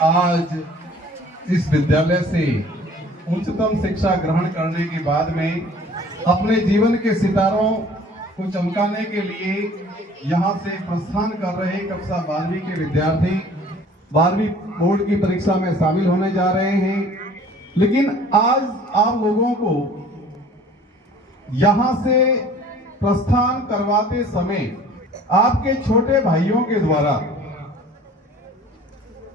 आज इस विद्यालय से उच्चतम शिक्षा ग्रहण करने के बाद में अपने जीवन के सितारों को चमकाने के लिए यहाँ से प्रस्थान कर रहे कक्षा 12वीं के विद्यार्थी 12वीं बोर्ड की परीक्षा में शामिल होने जा रहे हैं। लेकिन आज आप लोगों को यहाँ से प्रस्थान करवाते समय आपके छोटे भाइयों के द्वारा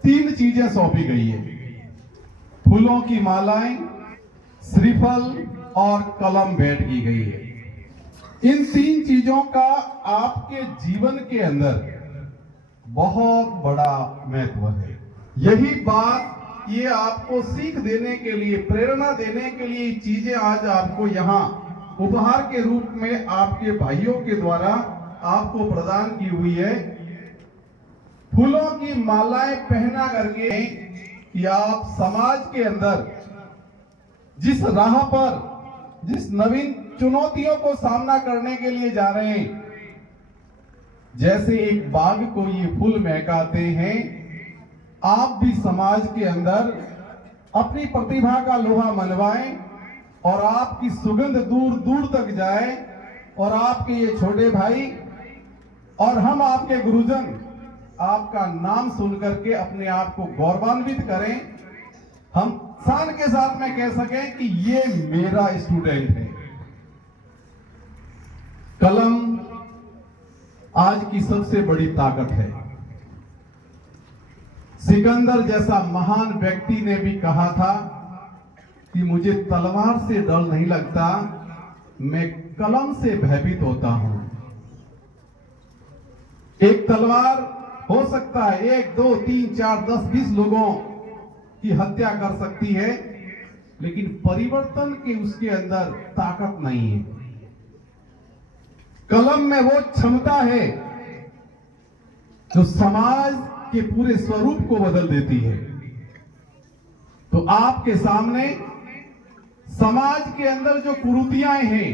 3 चीजें सौंपी गई है। फूलों की मालाएं, श्रीफल और कलम भेंट की गई है। इन 3 चीजों का आपके जीवन के अंदर बहुत बड़ा महत्व है। यही बात ये आपको सीख देने के लिए, प्रेरणा देने के लिए चीजें आज आपको यहाँ उपहार के रूप में आपके भाइयों के द्वारा आपको प्रदान की हुई है। फूलों की मालाएं पहना करके कि आप समाज के अंदर जिस राह पर, जिस नवीन चुनौतियों को सामना करने के लिए जा रहे हैं, जैसे एक बाग को ये फूल महकाते हैं, आप भी समाज के अंदर अपनी प्रतिभा का लोहा मनवाएं और आपकी सुगंध दूर दूर तक जाए और आपके ये छोटे भाई और हम आपके गुरुजन आपका नाम सुन करके अपने आप को गौरवान्वित करें। हम शान के साथ में कह सकें कि ये मेरा स्टूडेंट है। कलम आज की सबसे बड़ी ताकत है। सिकंदर जैसा महान व्यक्ति ने भी कहा था कि मुझे तलवार से डर नहीं लगता, मैं कलम से भयभीत होता हूं। एक तलवार हो सकता है 1, 2, 3, 4, 10, 20 लोगों की हत्या कर सकती है, लेकिन परिवर्तन की उसके अंदर ताकत नहीं है। कलम में वो क्षमता है जो समाज के पूरे स्वरूप को बदल देती है। तो आपके सामने समाज के अंदर जो कुरीतियां हैं,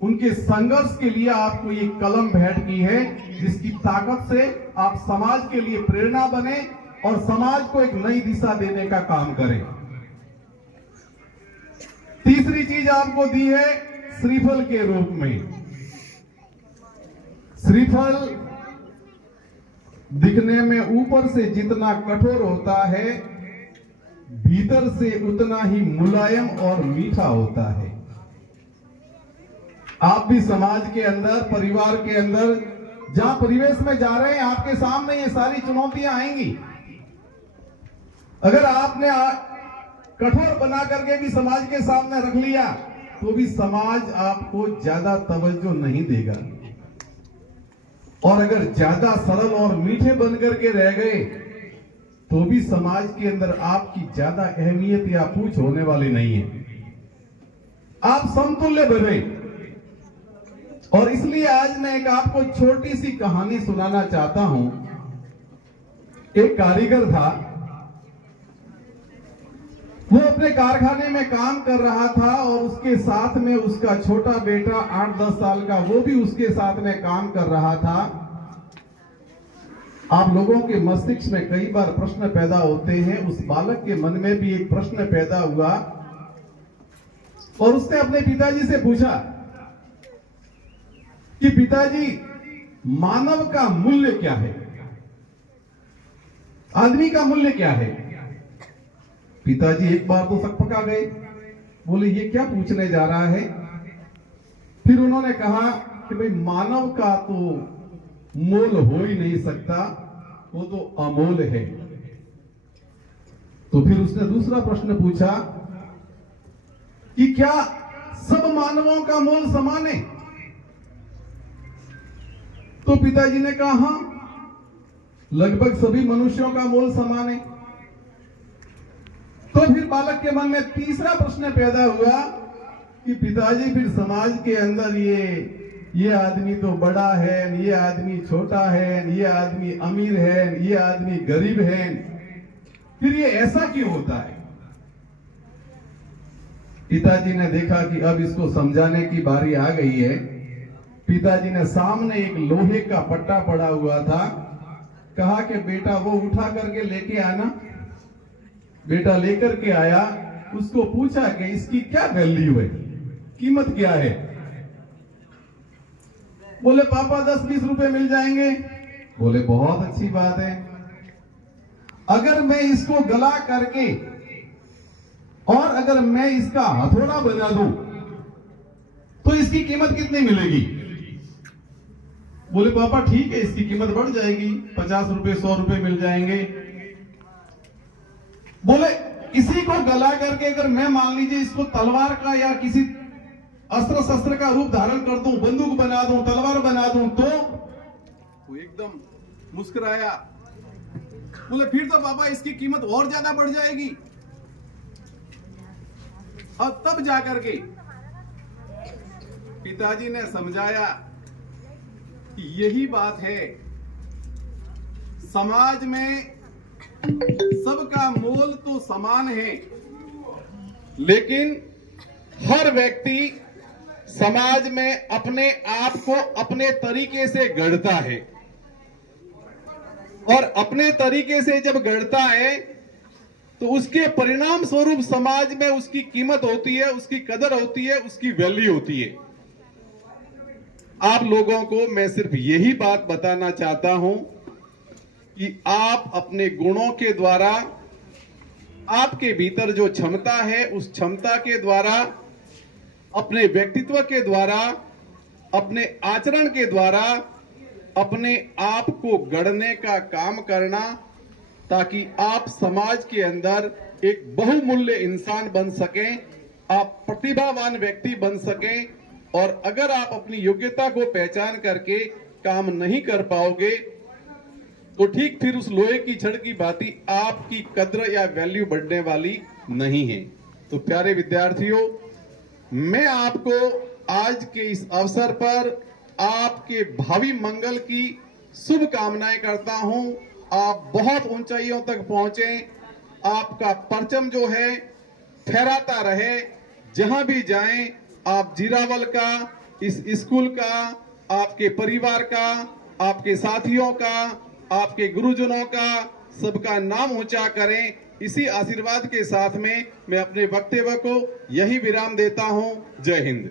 उनके संघर्ष के लिए आपको ये कलम भेंट की है, जिसकी ताकत से आप समाज के लिए प्रेरणा बने और समाज को एक नई दिशा देने का काम करें। तीसरी चीज आपको दी है श्रीफल के रूप में। श्रीफल दिखने में ऊपर से जितना कठोर होता है, भीतर से उतना ही मुलायम और मीठा होता है। आप भी समाज के अंदर, परिवार के अंदर, जहां परिवेश में जा रहे हैं, आपके सामने ये सारी चुनौतियां आएंगी। अगर आपने कठोर बना करके भी समाज के सामने रख लिया, तो भी समाज आपको ज्यादा तवज्जो नहीं देगा। और अगर ज्यादा सरल और मीठे बन करके रह गए, तो भी समाज के अंदर आपकी ज्यादा अहमियत या पूछ होने वाली नहीं है। आप समतुल्य बने। और इसलिए आज मैं एक आपको छोटी सी कहानी सुनाना चाहता हूं। एक कारीगर था, वो अपने कारखाने में काम कर रहा था और उसके साथ में उसका छोटा बेटा 8-10 साल का, वो भी उसके साथ में काम कर रहा था। आप लोगों के मस्तिष्क में कई बार प्रश्न पैदा होते हैं। उस बालक के मन में भी एक प्रश्न पैदा हुआ और उसने अपने पिताजी से पूछा कि पिताजी, मानव का मूल्य क्या है? आदमी का मूल्य क्या है? पिताजी एक बार तो सकपका गए, बोले ये क्या पूछने जा रहा है। फिर उन्होंने कहा कि भाई, मानव का तो मोल हो ही नहीं सकता, वो तो अमोल है। तो फिर उसने दूसरा प्रश्न पूछा कि क्या सब मानवों का मोल समान है? तो पिताजी ने कहा हां, लगभग सभी मनुष्यों का मोल समान है। तो फिर बालक के मन में तीसरा प्रश्न पैदा हुआ कि पिताजी, फिर समाज के अंदर ये आदमी तो बड़ा है, ये आदमी छोटा है, ये आदमी अमीर है, ये आदमी गरीब है, फिर ये ऐसा क्यों होता है? पिताजी ने देखा कि अब इसको समझाने की बारी आ गई है। पिताजी ने सामने एक लोहे का पट्टा पड़ा हुआ था, कहा कि बेटा वो उठा करके लेके आना। बेटा लेकर के आया, उसको पूछा कि इसकी क्या वैल्यू है, कीमत क्या है। बोले पापा 10-20 रुपए मिल जाएंगे। बोले बहुत अच्छी बात है, अगर मैं इसको गला करके और अगर मैं इसका हथौड़ा बना दूं तो इसकी कीमत कितनी मिलेगी। बोले पापा ठीक है, इसकी कीमत बढ़ जाएगी, 50 रुपए 100 रुपए मिल जाएंगे। बोले इसी को गला करके अगर मैं मान लीजिए इसको तलवार का या किसी अस्त्र शस्त्र का रूप धारण कर दूं, बंदूक बना दूं, तलवार बना दूं, तो वो एकदम मुस्कुराया। बोले फिर तो पापा इसकी कीमत और ज्यादा बढ़ जाएगी। और तब जाकर के पिताजी ने समझाया कि यही बात है, समाज में सबका मोल तो समान है, लेकिन हर व्यक्ति समाज में अपने आप को अपने तरीके से गढ़ता है, और अपने तरीके से जब गढ़ता है तो उसके परिणाम स्वरूप समाज में उसकी कीमत होती है, उसकी कदर होती है, उसकी वैल्यू होती है। आप लोगों को मैं सिर्फ यही बात बताना चाहता हूं कि आप अपने गुणों के द्वारा, आपके भीतर जो क्षमता है उस क्षमता के द्वारा, अपने व्यक्तित्व के द्वारा, अपने आचरण के द्वारा अपने आप को गढ़ने का काम करना, ताकि आप समाज के अंदर एक बहुमूल्य इंसान बन सकें, आप प्रतिभावान व्यक्ति बन सकें। और अगर आप अपनी योग्यता को पहचान करके काम नहीं कर पाओगे तो ठीक फिर उस लोहे की छड़ की भांति आपकी कद्र या वैल्यू बढ़ने वाली नहीं है। तो प्यारे विद्यार्थियों, मैं आपको आज के इस अवसर पर आपके भावी मंगल की शुभ कामनाएं करता हूं। आप बहुत ऊंचाइयों तक पहुंचे, आपका परचम जो है फहराता रहे, जहां भी जाएं आप जीरावल का, इस स्कूल का, आपके परिवार का, आपके साथियों का, आपके गुरुजनों का, सबका नाम ऊंचा करें। इसी आशीर्वाद के साथ में मैं अपने वक्तव्य को यही विराम देता हूं। जय हिंद।